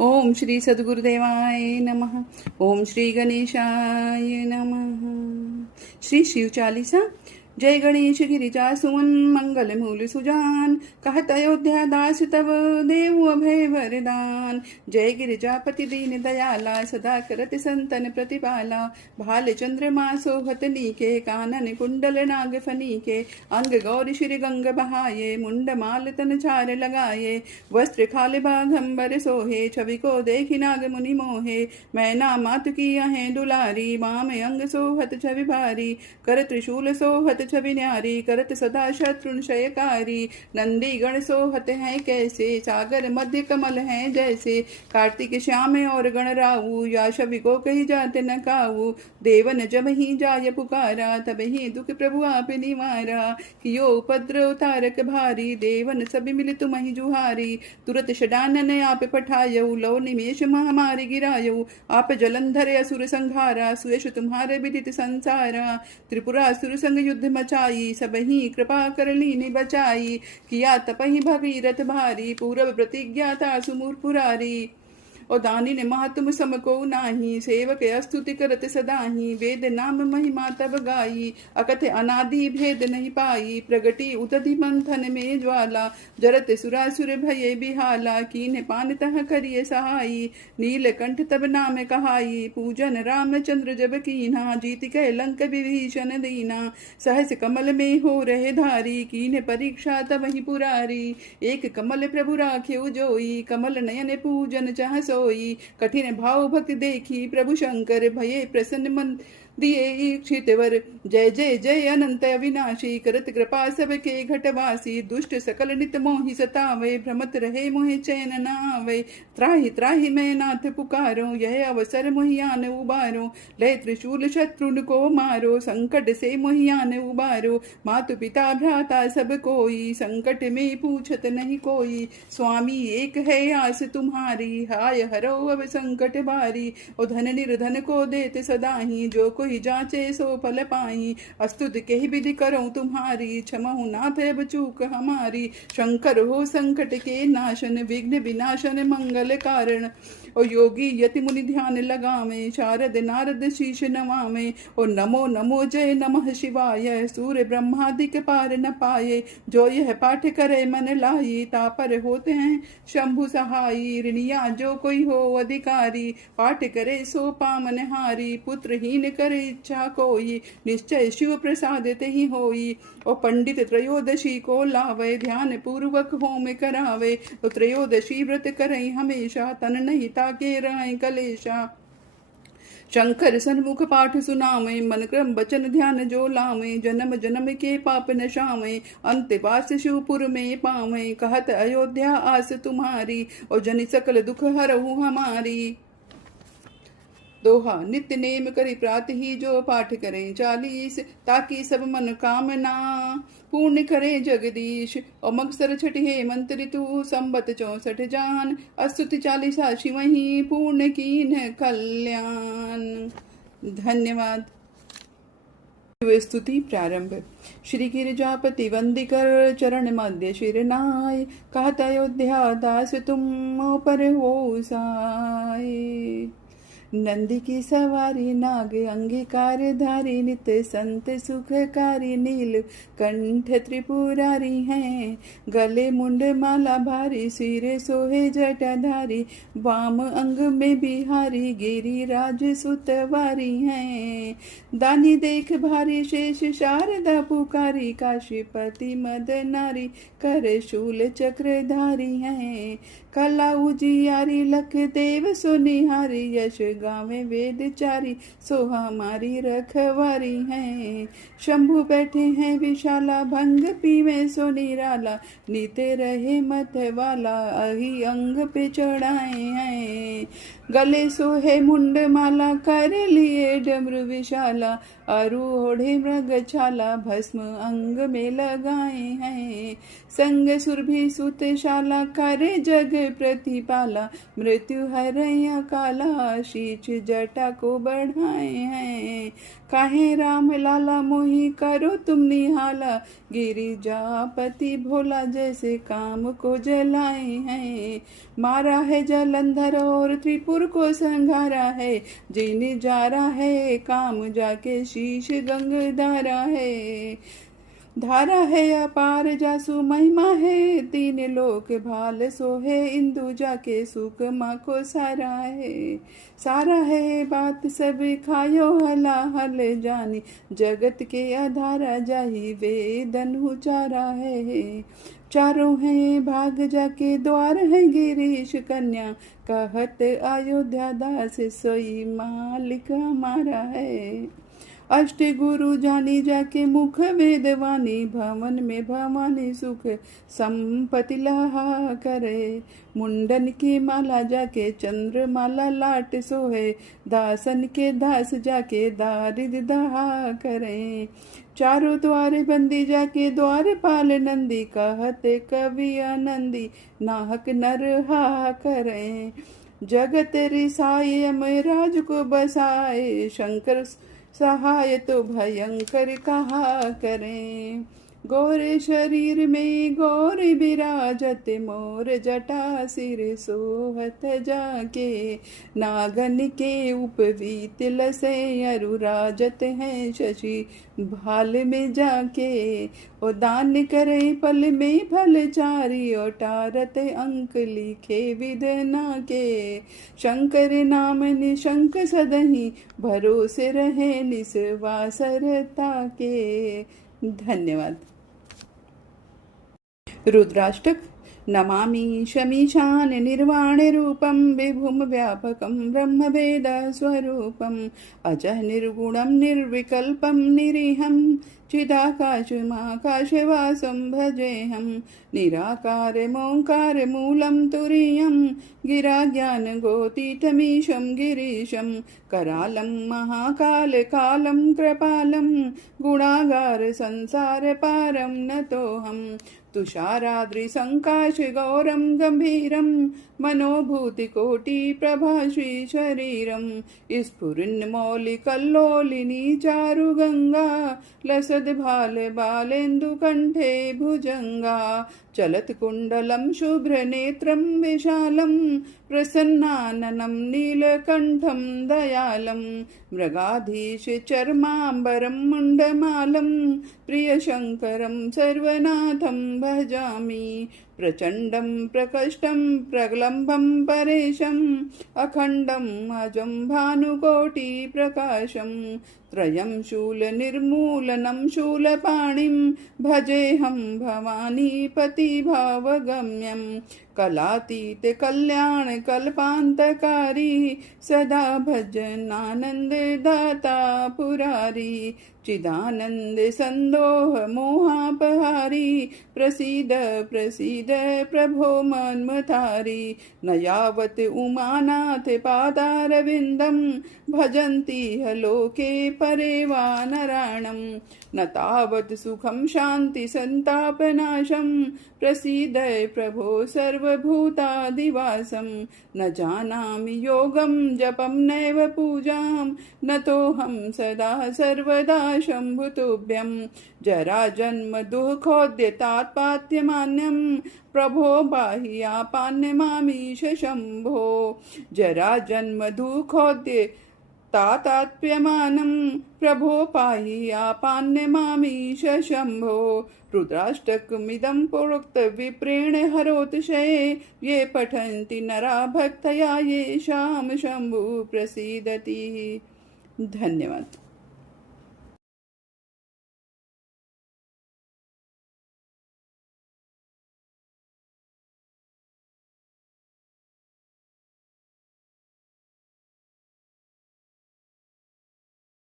ओम श्री सद्गुरुदेवाय नमः। ओम श्री गणेशाय नमः। श्री शिव चालीसा। जय गणेश गिरिजा सुमन मंगल मूल सुजान, कहत अयोध्या दास तब देव अभय वरदान। जय गिरिजापति दीन दयाला, सदा करत संतन प्रतिपाला। भाल चंद्रमा सोहत नीके, कानन कुंडल नाग फनीके। अंग गौरी श्री गंग बहाये, मुंड माल तन चार लगाये। वस्त्र खाल बाघंबर सोहे, छवि को देखी नाग मुनि मोहे। मैना मात की आहें दुलारी, बाम अंग सोहत छवि भारी। कर त्रिशूल सोहत छवि न्यारी, करत सदा शत्रुन क्षयकारी। नंदी गण सोहत हैं कैसे, सागर मध्य कमल हैं जैसे। कार्तिक श्याम और गण राऊ, या छवि को कही जाते न काऊ। देवन जब ही जाय पुकारा, तब ही दुख प्रभु आप निवारा। कियो उपद्रव तारक भारी, देवन सभी मिल तुम ही जुहारी। तुरत षडानन आप पठायऊ, लो निमेष महामारी गिरायऊ। आप जलंधर असुर संहारा, सुयश तुम्हारे विदित संसारा। त्रिपुरा असुर संग युद्ध मचाई, सब ही कृपा कर लीने बचाई। किया तपहि भगीरथ भारी, पूरब प्रतिज्ञा था सुमूर पुरारी। और दानी ने महात्म सम को नाही, सेवक स्तुति करत सदाही। वेद नाम महिमा तब गाई, अकथ अनादि भेद नहीं पाई। प्रगति उतधि मंथन में ज्वाला, जरत सुरासुर भये बिहाला। कीन पान तह करिय सहाई, नीलकंठ तब नाम कहाई। पूजन रामचंद्र जब कीन्हा, जीत के लंक विभीषण दीना। सहस कमल में हो रहे धारी, कीन परीक्षा तब ही पुरारी। एक कमल प्रभु राखे जोई, कमल नयन पूजन चाह सोई। कठिन भाव भक्ति देखी प्रभु शंकर, भये प्रसन्न मन दिए इच्छितवर। जय जय जय अनंत अविनाशी, करत कृपा सबके घटवासी। दुष्ट सकल नित मोहि सतावे, भ्रमत रहे मोहि चैन न आवे। त्राहि त्राहि मैं नाथ पुकारो, यह अवसर मोहियान उबारो। लय त्रिशूल शत्रुन को मारो, संकट से मोहियान उबारो। मातु पिता भ्राता सब कोई, संकट में पूछत नहीं कोई। स्वामी एक है आस तुम्हारी, हाय हरो अब संकट भारी। और धन निर्धन को देते सदाही, जो कोई जाचे सो फल पाई। अस्तुत कही विधि करो तुम्हारी, क्षमहु नाथ अब चूक हमारी। शंकर हो संकट के नाशन, विघ्न विनाशन मंगल कारण। और योगी यति मुनि ध्यान लगावे, शारद नारद शीश नवावे। और नमो नमो जय नमः शिवाय, सूर्य ब्रह्मादिक पार न पाए। जो यह पाठ करे मन लाई, तापर होते हैं शंभु सहाई। ऋणिया जो कोई हो अधिकारी, पाठ करे सो पामन हारी। पुत्रहीन करे इच्छा कोई, निश्चय शिव प्रसादित ही होई। और पंडित त्रयोदशी को लावे, ध्यान पूर्वक होम करावे। तो त्रयोदशी व्रत करे हमेशा, तन नहीं ताके रहे कलेशा। शंकर सन्मुख पाठ सुनावे, मन क्रम बचन ध्यान जो लावे। जन्म जन्म के पाप नशावे, अंतवास शिवपुर में पावे। कहत अयोध्या आस तुम्हारी, और जन सकल दुख हरहु हमारी। दोहा। नित्य नेम करी प्रात ही जो पाठ करें 40, ताकि सब मन कामना पूर्ण करे जगदीश। और मगसर छठ हेमंत ऋतु, संबत 64 जान। अस्तुति 40 शिवहि, पूर्ण कीन कल्याण। धन्यवाद। स्तुति प्रारंभ। श्री गिरिजापति वंदिकर, चरण मध्य शिरनाय। कहत अयोध्या दास तुम पर हो साय। नंदी की सवारी नाग अंगीकार धारी, नित संत सुखकारी। नील कंठ त्रिपुरारी हैं, गले मुंड माला भारी। सिर सोहे जटाधारी, वाम अंग में बिहारी। गिरिराज सुतवारी हैं, दानी देख भारी। शेष शारदा पुकारी, काशीपति मद नारी। कर शूल चक्रधारी हैं, कला उजियारी। लख देव सुनिहारी, यश गावे वेद चारी। सो हमारी रखवारी हैं, शंभु बैठे हैं विशाला। भंग पीवे सो निराला, नीते रहे मत वाला। अही अंग पे चढ़ाए हैं, गले सोहे मुंड माला। कर लिए डमरू विशाला, अरु ओढ़े मृग छाला। भस्म अंग में लगाए हैं, संग सुरभि सुतशाला। करे जग प्रतिपाला, मृत्यु हरया काला। बीच जटा को बढ़ाए हैं। काहे राम लाला मोही करो तुम निहाला, गिरिजापति भोला जैसे काम को जलाए हैं। मारा है जलंधर और त्रिपुर को संघारा है, जीने जा रहा है काम जाके शीश गंगधारा है। धारा है अपार जासु महिमा है, तीन लोक भाल सोहे इंदु जाके सुख माँ को सारा है। सारा है बात सब खायो हला हल जानी, जगत के आधारा जाही वेदन उचारा है। चारों हैं भाग जाके द्वार है गिरीश कन्या, कहत अयोध्या दास सोई मालिक हमारा है। अष्ट गुरु जानी जाके मुख वेदवानी, भवन में भवानी सुख संपत्ति लहा करे। मुंडन की माला जाके चंद्रमाला लाट सोहे, दासन के दास जाके दारिद दहा करे। चारों द्वार बंदी जाके द्वार पाल नंदी, कहते कवि आनंदी नाहक नर हा करे। जगत रिसाए अमय राज को बसाए, शंकर सहाय तो भयंकर कहा करें। गोरे शरीर में गौर विराजत, मोर जटा सिर सोहत जाके। नागन के उपवीत लसे अरुराजत हैं, शशि भाल में जाके। ओ दान करे पल में फल चारी, और टारत अंक लिखे विधना के। शंकर नाम निशंक सदहि, भरोसे रहे निस्वासरता के। धन्यवाद। रुद्राष्टक। नमामि शमीशान निर्वाण रूपम, विभुम व्यापकम ब्रह्म वेद स्वरूपम। अजः निर्गुणम निर्विकल्पम निरीहम, चिदाकाशमाकाशवासं भजेऽहं। निराकार मोङ्कार मूलं तुरीयं, गिराज्ञानगोतीतमीशं गिरीशं। करालं महाकाल कालं कृपालं, गुणागार संसार पारं नतोऽहम्। तुषाराद्रिसङ्काश गौरं गम्भीरं, मनोभूतिकोटिप्रभाश्री शरीरं। स्फुरन्मौलिकल्लोलिनी चारुगङ्गा, लसद्भाल बालेन्दुकण्ठे भुजङ्गा। चलत्कुण्डलं शुभ्रनेत्रं विशालं, प्रसन्नाननं नीलकण्ठं दयालं। मृगाधीश चर्माम्बरं मुण्डमालं, प्रियशङ्करं सर्वनाथं भजामि। प्रचण्डं प्रकष्टं प्रलम्बं परेशम्, अखण्डम् अजं भानुकोटिप्रकाशम्। त्रयं शूलनिर्मूलनं शूलपाणिं, भजेऽहं भवानीपतिभावगम्यं। कलातीत कल्याण कल्पान्तकारी, सदा भजनानन्ददाता पुरारी। चिदानन्द सन्दोह मोहापहारी, प्रसीद प्रसीद प्रभो मन्मथारी। न यावत् उमानाथ पादारविन्दं, भजन्ति लोके परे वा नराणम्। न तावत् सुखं शान्ति सन्तापनाशं, प्रसीद प्रभो सर्वभूतादिवासं। न जानामि योगं जपं नैव पूजां, नतोऽहं सदा सर्वदा शम्भुतुभ्यं। जराजन्म दुःखोद्यतात्पात्यमान्यं, प्रभो बाह्यापान्यमामीश शम्भो। जराजन्म दुःखोद्यतात्प्यमानं, प्रभो पाहि आपान्यमामीश शम्भो। रुद्राष्टकमिदं प्रोक्त विप्रेण हरोतिशये, ये पठन्ति नरा भक्तया येषां शम्भुः प्रसीदति। धन्यवाद।